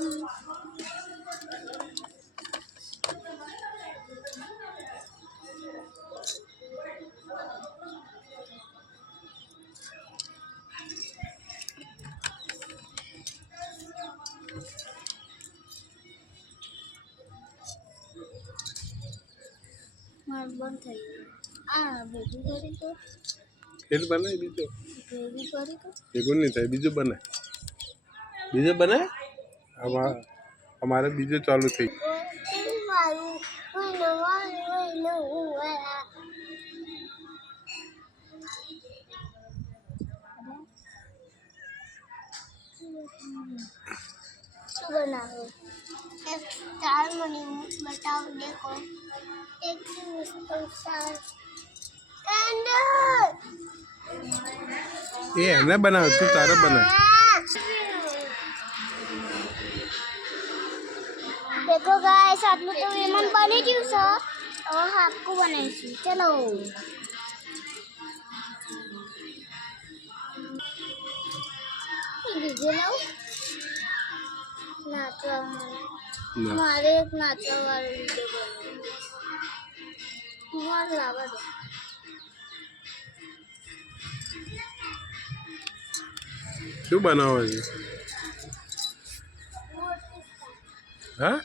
બંધ થઈ ગયું ભેગું કરી તો ફેર બનાય બીજો ભેગું કરી તો ભેગું નહીં થાય બીજું બનાય અમારે બીજું ચાલુ થઈ શું બનાવો એક સ્ટાર મને બતાવ દેખો એક સ્ટાર એ એમને બનાવ તું તારે બનાવ देखो गाइस आटलू तो विमान बनी गયું છે હવે હાકુ બનાવીશું ચલો ડીજે લાવ નાચવા મારે એક નાચવા વાળો વિડિયો બનાવવાનો મારે લાવવા દો શું બનાવે છે હા